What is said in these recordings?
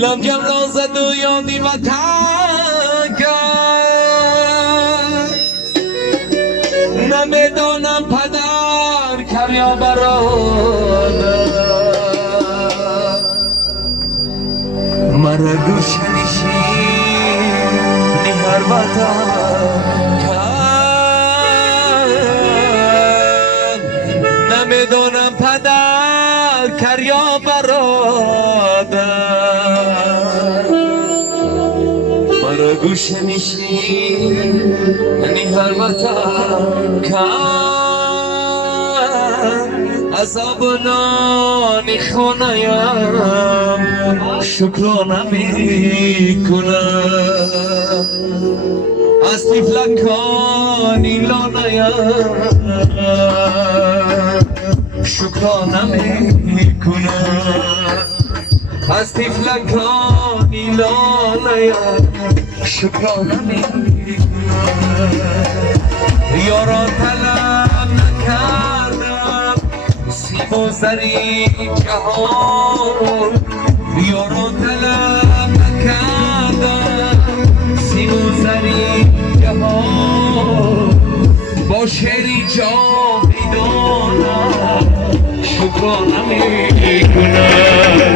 دیلم جمع زد و یادی وطن کرد نمیدانم پدر کم یا برادر مرا گوشه نشینی هر وطن کرد نمیدانم پدر کر یا برادر مرا گوشه نشینی هر وطن کرد عذاب نانی خونه‌ام شکرانه میکنم از طفلکانی لانه‌ام شکرانه میکنم از طفلکانی لانه‌ام شکرانه میکنم یاران طلب نکردم سیم و زری جهان یاران طلب نکردم سیم و زری جهان با شعری جاویدانم شکرانه میکنم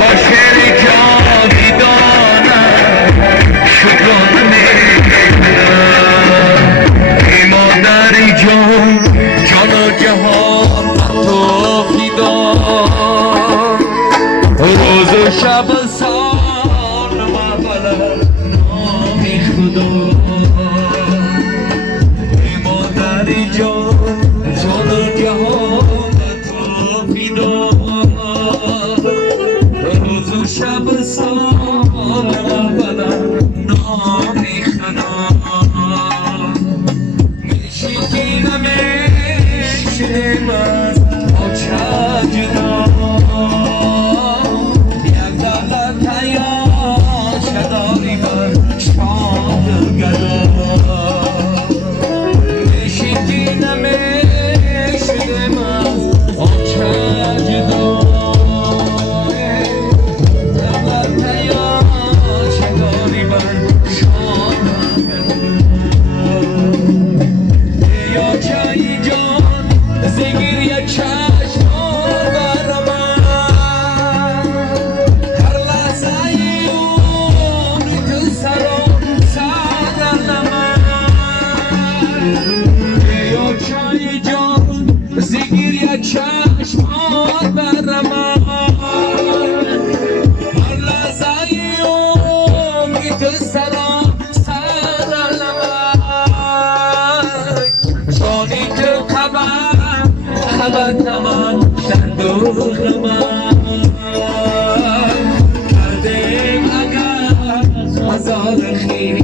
با شعری جاویدانم شکرانه میکنم ای مادری جان جان و جهان تو فدای روز و شب سال و بلد نامی خدا ای مادری جان جان و جهان تو فدای روز و شب سال و بلد نامی خدا میشینم میشینم از آچه جدا یک دلت تیاش داری بر شاد گدا میشینم میشینم از آچه جدا دلت تیاش داری بر شاد یا چای جان زگیر یک چشم بر من هر لحظه عمر تو سر و سر من یا چای جان زگیر یک چشم بر من هر لحظه عمر تو سر و سر من جانی تو خبر تمام شندوق من کردیم اگر هزار خیلی